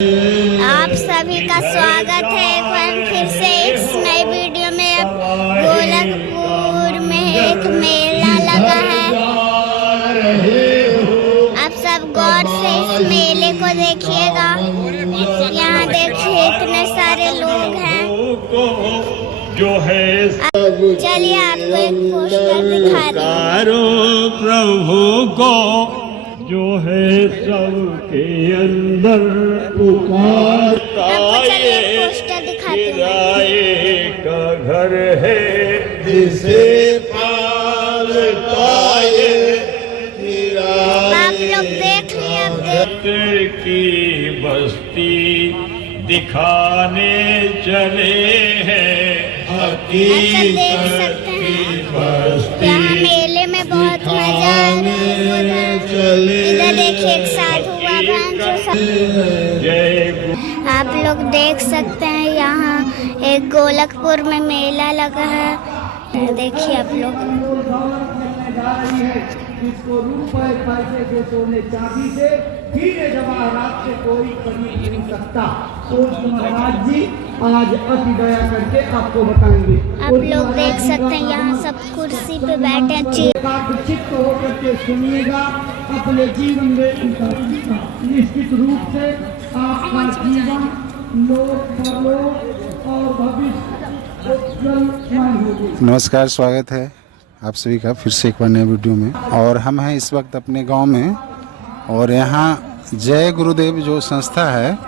आप सभी का स्वागत है एक बार फिर से इस नई वीडियो में। अब गोलकपुर में एक मेला लगा है, आप सब गौर से इस मेले को देखिएगा। यहाँ देखिए इतने सारे लोग हैं। चलिए आपको एक पोस्टर दिखा पुकारो प्रभु को जो है सबके अंदर पुकारता ये पोस्टर दिखाते का घर है जिसे पालता ये आप लोग देख लिए की बस्ती दिखाने चले हैं देख सकते हैं। यहाँ मेले में बहुत मजा आ रहा है। इधर देखिए एक साधु बाबा आप लोग देख सकते हैं। यहाँ एक गोलकपुर में मेला लगा है, देखिए आप लोग। इसको रुपए पैसे से सोने चांदी से हीरे जवाहरात से कोई खरीद नहीं सकता। महाराज जी आज अति दया करके आपको बताएंगे। आप लोग देख सकते हैं यहाँ सब कुर्सी पे बैठे हैं। चित्त होकर के सुनिएगा, अपने जीवन में निश्चित रूप से आपका जीवन लोक और भविष्य उज्जवल। नमस्कार, स्वागत है आप सभी का फिर से एक बार नए वीडियो में। और हम हैं इस वक्त अपने गांव में, और यहाँ जय गुरुदेव जो संस्था है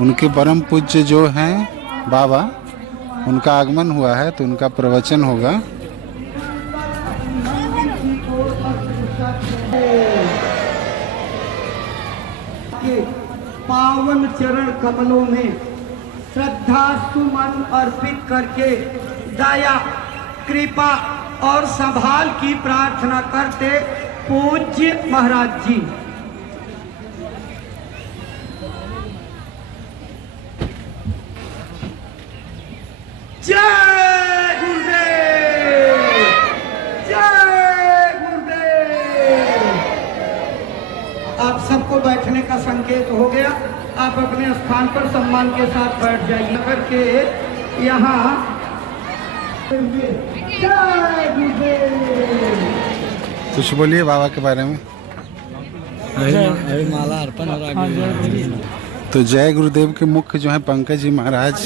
उनके परम पूज्य जो हैं बाबा, उनका आगमन हुआ है, तो उनका प्रवचन होगा। पावन चरण कमलों में श्रद्धा सुमन अर्पित करके दया कृपा और संभाल की प्रार्थना करते पूज्य महाराज जी। जय गुरुदेव, जय गुरुदेव। आप सबको बैठने का संकेत हो गया। आप अपने स्थान पर सम्मान के साथ बैठ जाइए करके यहाँ। कुछ बोलिए बाबा के बारे में। अभी माला अर्पण हो रहा है। तो जय गुरुदेव के मुख्य जो है पंकज जी महाराज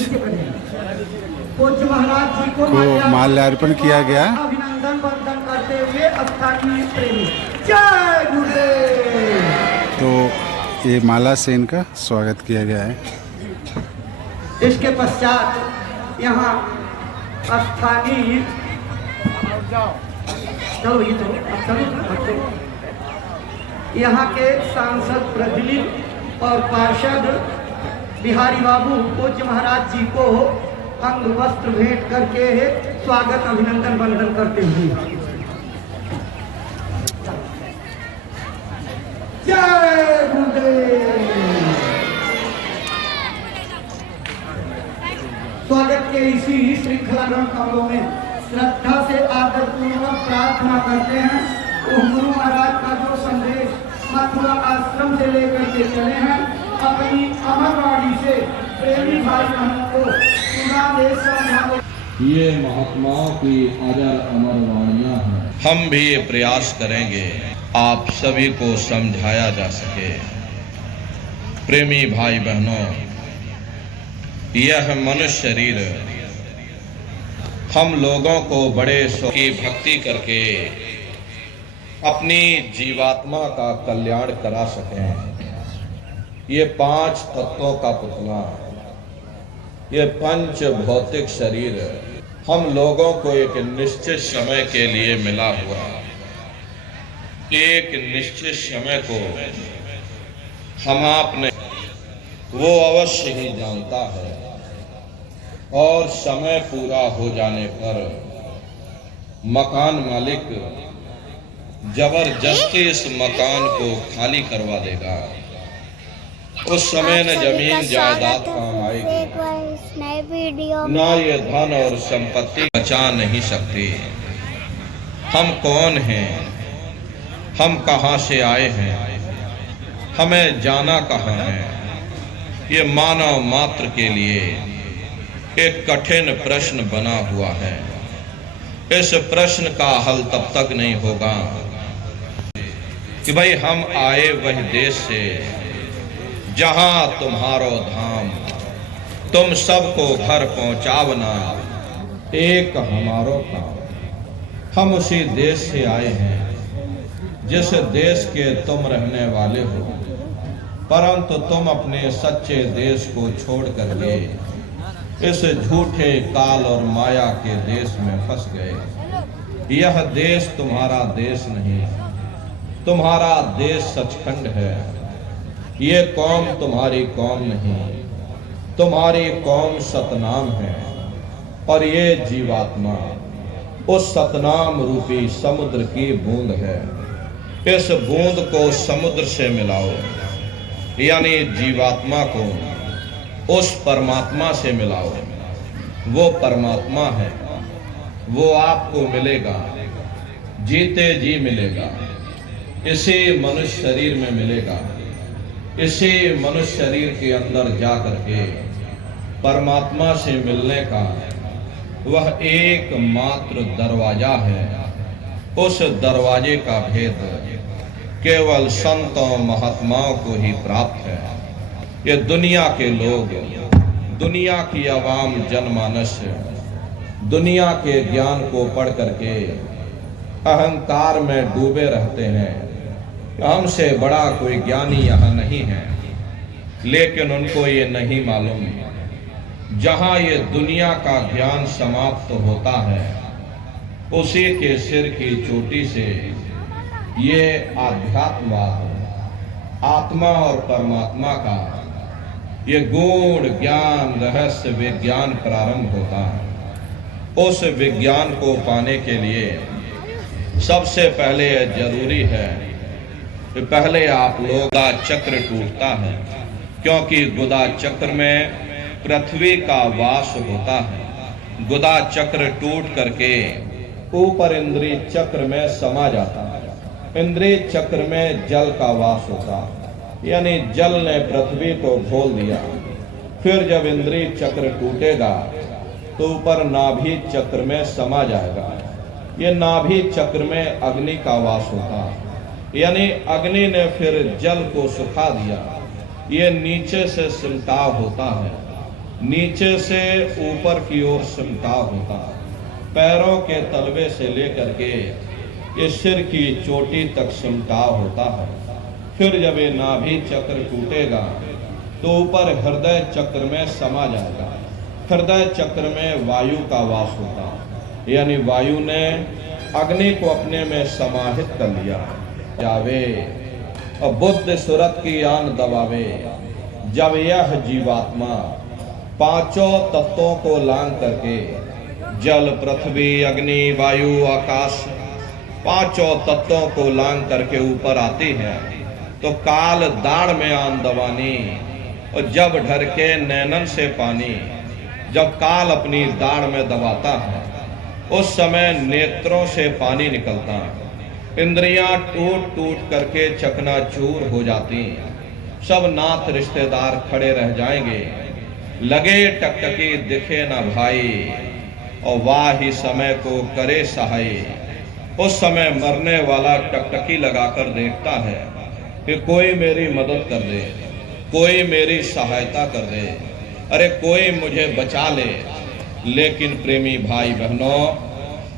को माल्यार्पण किया गया। अभिनंदन वंदन करते हुए स्थानीय प्रेमी जय गुरुदेव। तो ये माला से इनका स्वागत किया गया है। इसके पश्चात यहाँ स्थानीय चलो ये तो यहाँ के सांसद प्रतिनिधि और पार्षद बिहारी बाबू पूज्य महाराज जी को अंग वस्त्र भेंट करके स्वागत अभिनंदन वंदन करते हुए जय गुरुदेव। स्वागत के इसी श्रृंखला कमलों में श्रद्धा से आदर पूर्वक प्रार्थना करते हैं। गुरु महाराज का जो संदेश मथुरा आश्रम से लेकर के चले हैं, अपनी अमरवाणी से प्रेमी भाई बहनों को पूरा देश समझाओ। ये महात्माओं की अजर अमर वाणियां हैं। हम भी ये प्रयास करेंगे आप सभी को समझाया जा सके। प्रेमी भाई बहनों, यह मनुष्य शरीर हम लोगों को बड़े सुख की भक्ति करके अपनी जीवात्मा का कल्याण करा सकें। ये 5 तत्वों का पुतला, ये पंच भौतिक शरीर हम लोगों को एक निश्चित समय के लिए मिला हुआ। एक निश्चित समय को हम आपने वो अवश्य ही जानता है, और समय पूरा हो जाने पर मकान मालिक जबरदस्ती इस मकान को खाली करवा देगा। उस समय न जमीन जायदाद काम आएगी, न ये धन और संपत्ति बचा नहीं सकती। हम कौन हैं, हम कहाँ से आए हैं, हमें जाना कहाँ है, ये मानव मात्र के लिए एक कठिन प्रश्न बना हुआ है। इस प्रश्न का हल तब तक नहीं होगा कि भाई हम आए वही देश से जहां तुम्हारो धाम, तुम सबको घर पहुंचावना एक हमारो काम। हम उसी देश से आए हैं जिस देश के तुम रहने वाले हो, परंतु तुम अपने सच्चे देश को छोड़ करके इस झूठे काल और माया के देश में फंस गए। यह देश तुम्हारा देश नहीं, तुम्हारा देश सचखंड है। ये कौम तुम्हारी कौम नहीं, तुम्हारी कौम सतनाम है। और ये जीवात्मा उस सतनाम रूपी समुद्र की बूंद है। इस बूंद को समुद्र से मिलाओ, यानी जीवात्मा को उस परमात्मा से मिलाओ। वो परमात्मा है, वो आपको मिलेगा, जीते जी मिलेगा। इसी मनुष्य शरीर में मिलेगा। इसी मनुष्य शरीर के अंदर जा करके परमात्मा से मिलने का वह एकमात्र दरवाजा है। उस दरवाजे का भेद केवल संतों महात्माओं को ही प्राप्त है। ये दुनिया के लोग, दुनिया की आवाम जनमानस दुनिया के ज्ञान को पढ़ करके अहंकार में डूबे रहते हैं। हमसे बड़ा कोई ज्ञानी यहाँ नहीं है, लेकिन उनको ये नहीं मालूम जहाँ ये दुनिया का ज्ञान समाप्त होता है, उसी के सिर की चोटी से ये आध्यात्मवाद, आत्मा और परमात्मा का ये गूढ़ ज्ञान, रहस्य विज्ञान प्रारंभ होता है। उस विज्ञान को पाने के लिए सबसे पहले जरूरी है कि पहले आप लोग गुदा चक्र टूटता है, क्योंकि गुदा चक्र में पृथ्वी का वास होता है। गुदा चक्र टूट करके ऊपर इंद्रिय चक्र में समा जाता है। इंद्रिय चक्र में जल का वास होता है, यानी जल ने पृथ्वी को घोल दिया। फिर जब इंद्रिय चक्र टूटेगा तो ऊपर नाभि चक्र में समा जाएगा। ये नाभि चक्र में अग्नि का वास होता है, यानी अग्नि ने फिर जल को सुखा दिया। ये नीचे से सिमटाव होता है, नीचे से ऊपर की ओर सिमटाव होता है। पैरों के तलवे से लेकर के ये सिर की चोटी तक सिमटाव होता है। फिर जब ये नाभि चक्र टूटेगा तो ऊपर हृदय चक्र में समा जाएगा। हृदय चक्र में वायु का वास होता है, यानी वायु ने अग्नि को अपने में समाहित कर लिया। जावे और बुद्ध सूरत की आन दबावे। जब यह जीवात्मा पांचों तत्वों को लांग करके जल, पृथ्वी, अग्नि, वायु, आकाश, पांचों तत्वों को लांग करके ऊपर आती है तो काल दाढ़ में आन दबानी। और जब ढर के नैनन से पानी, जब काल अपनी दाढ़ में दबाता है उस समय नेत्रों से पानी निकलता है। इंद्रियां टूट टूट करके चकनाचूर हो जाती। सब नाथ रिश्तेदार खड़े रह जाएंगे, लगे टकटकी दिखे ना भाई, और वाह ही समय को करे सहाय। उस समय मरने वाला टकटकी लगाकर देखता है कि कोई मेरी मदद कर दे, कोई मेरी सहायता कर दे, अरे कोई मुझे बचा ले। लेकिन प्रेमी भाई बहनों,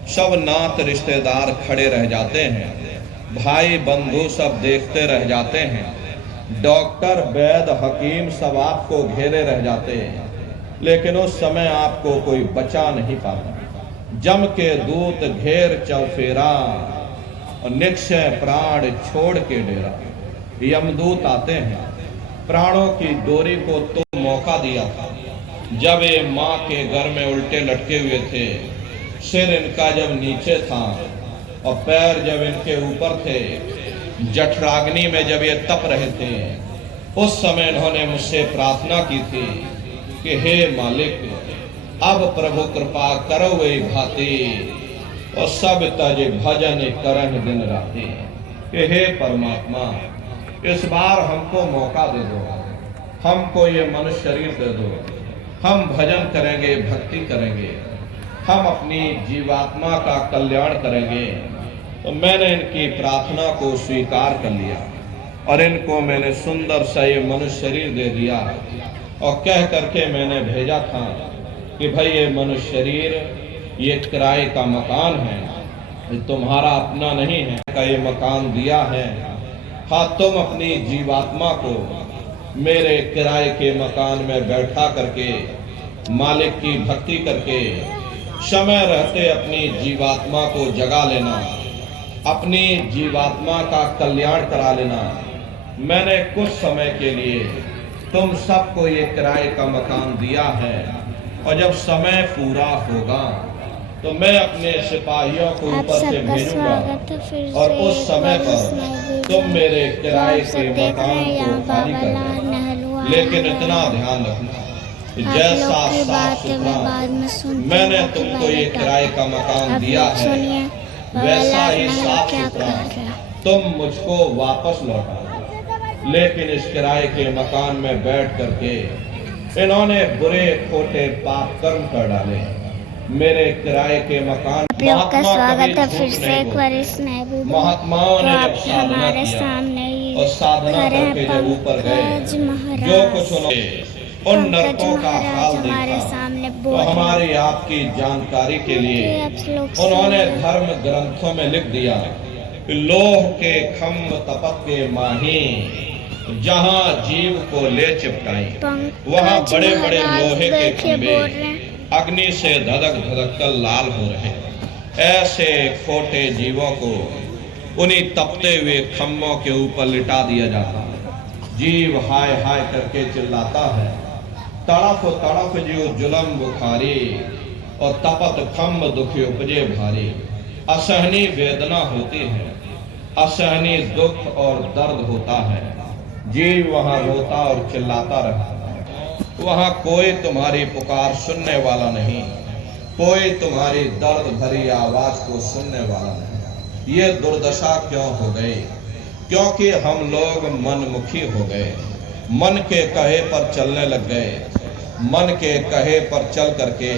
सब नात रिश्तेदार खड़े रह जाते हैं, भाई बंधु सब देखते रह जाते हैं, डॉक्टर, वैद्य, हकीम सब आपको घेरे रह जाते हैं, लेकिन उस समय आपको कोई बचा नहीं पाता। जम के दूत घेर चौफेरा और निक्षय प्राण छोड़ के डेरा। यमदूत आते हैं, प्राणों की डोरी को तो मौका दिया था जब ये माँ के घर में उल्टे लटके हुए थे, सिर इनका जब नीचे था और पैर जब इनके ऊपर थे, जठराग्नि में जब ये तप रहे थे, उस समय इन्होंने मुझसे प्रार्थना की थी कि हे मालिक, अब प्रभु कृपा करो वे भांति और सब तज भजन करन दिन राति। कि हे परमात्मा, इस बार हमको मौका दे दो, हमको ये मनुष्य शरीर दे दो, हम भजन करेंगे, भक्ति करेंगे, हम अपनी जीवात्मा का कल्याण करेंगे। तो मैंने इनकी प्रार्थना को स्वीकार कर लिया और इनको मैंने सुंदर सा ये मनुष्य शरीर दे दिया और कह करके मैंने भेजा था कि भाई ये मनुष्य शरीर ये किराए का मकान है, ये तुम्हारा अपना नहीं है, का ये मकान दिया है। हाँ, तुम अपनी जीवात्मा को मेरे किराए के मकान में बैठा करके मालिक की भक्ति करके समय रहते अपनी जीवात्मा को जगा लेना, अपनी जीवात्मा का कल्याण करा लेना। मैंने कुछ समय के लिए तुम सबको ये किराए का मकान दिया है और जब समय पूरा होगा तो मैं अपने सिपाहियों को आप ऊपर से सबका भेजूंगा स्वागत है फिर और से उस एक समय बार इस पर नए वीडियो तुम मेरे में। किराए आप सब के देख रहे मकान हैं यहाँ को खाली बाबा कर लाल देना। नहलुआ लेकिन है। इतना ध्यान रखना कि आप जैसा लोग की साफ बातें मैं सुथरा बाद में सुनती मैंने हूँ कि तुमको ये पहले किराए का आप मकान दिया लोग है, सुनिए बाबा वैसा लाल ही नहलुआ साफ क्या सुथरा कह रहे हैं। तुम मुझको वापस लौटा। लेकिन इस किराए के मकान में बैठ करके इन्होंने बुरे खोटे पाप कर्म कर डाले। मेरे किराए के मकान आप लोग का महात्मा स्वागत कभी है झूठ फिर से नहीं एक बार इस नए वीडियो में। महात्माओं तो ने आप जब साधना हमारे किया सामने ही और साधना खड़े हैं करके जब ऊपर पंकज गए, महाराज। जो कुछ उन्होंने उन पंकज नरकों का महाराज हाल हमारे देखा, सामने तो बोल रहे हैं। हमारी आपकी जानकारी के लिए आप लोग उन्होंने सुनिए। धर्म ग्रंथों में लिख दिया कि लोह के खम्भ तपक के माही, जहाँ जीव को ले चिपटाई वहाँ पंकज बड़े बड़े महाराज लोहे के देखिए खंभे बोल रहे हैं। अग्नि से धधक धधक कर लाल हो रहे। ऐसे खोटे जीवों को उन्हीं तपते हुए खम्भों के ऊपर लिटा दिया जाता है। जीव हाय हाय करके चिल्लाता है, तड़फ तड़फ जीव जुलम बुखारी और तपत खम्भ दुखी उपजे भारी। असहनी वेदना होती है, असहनी दुख और दर्द होता है। जीव वहां रोता और चिल्लाता रहता है। वहां कोई तुम्हारी पुकार सुनने वाला नहीं, कोई तुम्हारी दर्द भरी आवाज को सुनने वाला नहीं। ये दुर्दशा क्यों हो गई? क्योंकि हम लोग मनमुखी हो गए, मन के कहे पर चलने लग गए। मन के कहे पर चल करके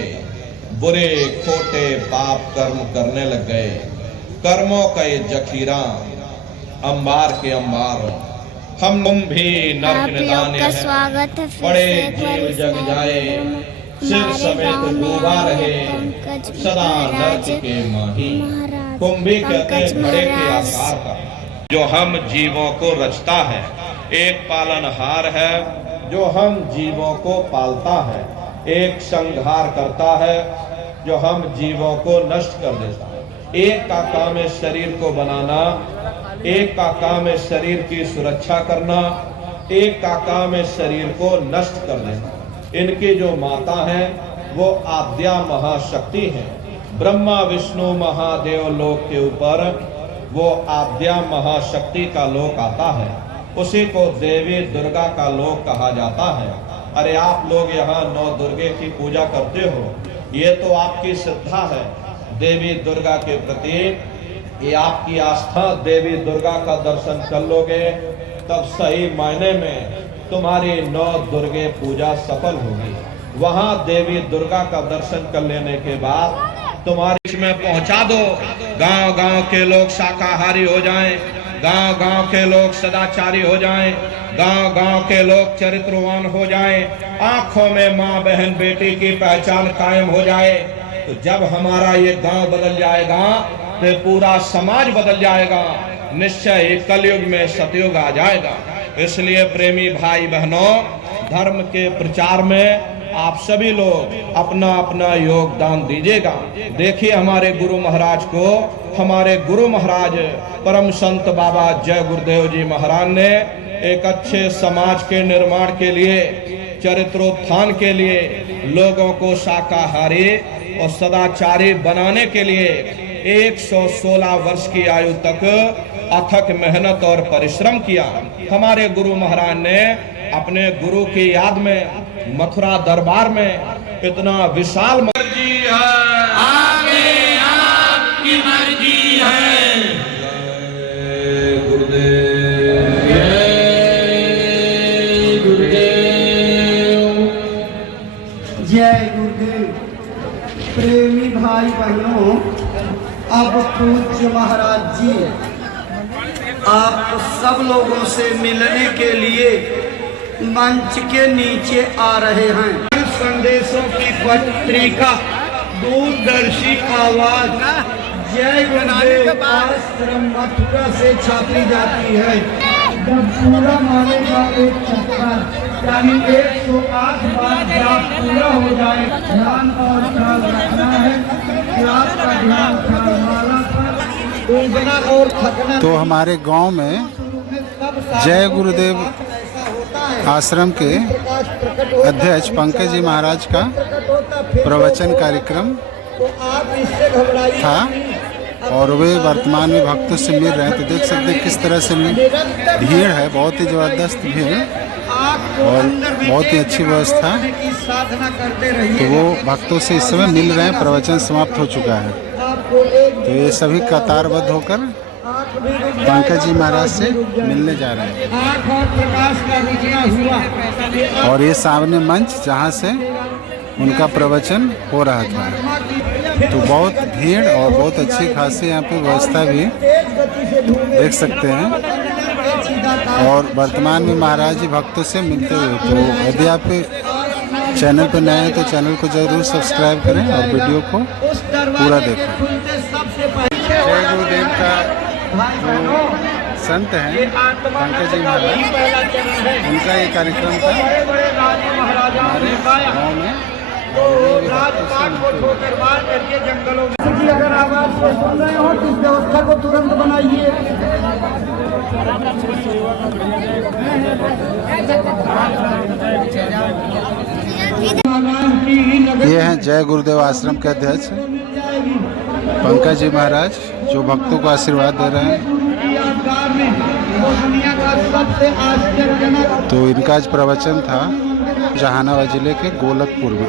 बुरे खोटे पाप कर्म करने लग गए। कर्मों का ये जखीरा अंबार के अंबार, हम भी नरक आप लोग निदान का हैं। स्वागत है फिर बड़े से एक बार जीव इस जग नए जाए, वीडियो में। सिर हमारे समेत गांव में डूबा आए रहे, हैं पंकज सदा महाराज। नरक के माही। महाराज कुंभी कहते पंकज हैं घड़े के महाराज। आकार का, जो हम जीवों को रचता है। एक पालनहार है जो हम जीवों को पालता है। एक संहार करता है जो हम जीवों को नष्ट कर देता है। एक का काम है शरीर को बनाना, एक का काम है शरीर की सुरक्षा करना, एक का काम है शरीर को नष्ट कर देना। इनकी जो माता है वो आद्या महाशक्ति है। ब्रह्मा विष्णु महादेव लोक के ऊपर वो आद्या महाशक्ति का लोक आता है, उसी को देवी दुर्गा का लोक कहा जाता है। अरे आप लोग यहाँ 9 दुर्गे की पूजा करते हो, ये तो आपकी श्रद्धा है देवी दुर्गा के प्रति, ये आपकी आस्था। देवी दुर्गा का दर्शन कर लोगे तब सही मायने में तुम्हारी 9 दुर्गे पूजा सफल होगी। वहां देवी दुर्गा का दर्शन कर लेने के बाद तुम्हारे इसमें पहुंचा दो। गांव गांव के लोग शाकाहारी हो जाएं, गांव गांव के लोग सदाचारी हो जाएं, गांव गांव के लोग चरित्रवान हो जाएं, आंखों में माँ बहन बेटी की पहचान कायम हो जाए। तो जब हमारा ये गांव बदल जाएगा तो पूरा समाज बदल जाएगा। निश्चय ही कलयुग में सतयुग आ जाएगा। इसलिए प्रेमी भाई बहनों, धर्म के प्रचार में आप सभी लोग अपना अपना योगदान दीजिएगा। देखिए हमारे गुरु महाराज को, हमारे गुरु महाराज परम संत बाबा जय गुरुदेव जी महाराज ने एक अच्छे समाज के निर्माण के लिए, चरित्रोत्थान के लिए, लोगों को शाकाहारी और सदाचारी बनाने के लिए 116 वर्ष की आयु तक अथक मेहनत और परिश्रम किया। हमारे गुरु महाराज ने अपने गुरु की याद में मथुरा दरबार में इतना विशाल मर्जी है, आगे आपकी मर्जी है। जय गुरुदेव, जय गुरुदेव। जय गुरुदेव। प्रेमी भाई बहनों, अब पूज्य महाराज जी आप सब लोगों से मिलने के लिए मंच के नीचे आ रहे हैं। संदेशों की पत्रिका दूरदर्शी आवाज जय गुरुदेव आश्रम मथुरा से छापी जाती है। जब पूरा मानेगा एक चक्कर यानी 108 बार जाप पूरा हो जाए, ध्यान और ख्याल रखना है कि आपका ध्यान ख्याल माला पर उगना और थकना। तो हमारे गांव में जय गुरुदेव आश्रम के अध्यक्ष पंकज जी महाराज का प्रवचन कार्यक्रम था और वे वर्तमान में भक्तों से मिल रहे हैं। तो देख सकते हैं किस तरह से भीड़ है, बहुत ही ज़बरदस्त भीड़ और बहुत ही अच्छी व्यवस्था। तो वो भक्तों से इस समय मिल रहे हैं, प्रवचन समाप्त हो चुका है। तो ये सभी कतारबद्ध होकर पंकज जी महाराज से मिलने जा रहे हैं और ये सामने मंच जहाँ से उनका प्रवचन हो रहा था। तो बहुत भीड़ और बहुत अच्छी खासी यहाँ पे व्यवस्था भी देख सकते हैं और वर्तमान में महाराज जी भक्तों से मिलते हुए। तो यदि आप चैनल पर नए हैं तो चैनल को जरूर सब्सक्राइब करें और वीडियो को पूरा देखें। जय गुरुदेव का जो संत हैं पंकज जी महाराज, उनका ये कार्यक्रम था हमारे गाँव में। जी अगर आवाज से सुन रहे हो तो इस व्यवस्था को तुरंत बनाइए। ये हैं जय गुरुदेव आश्रम के अध्यक्ष पंकज जी महाराज, जो भक्तों को आशीर्वाद दे रहे हैं। तो इनका आज प्रवचन था जहानाबाद जिले के गोलकपुर में।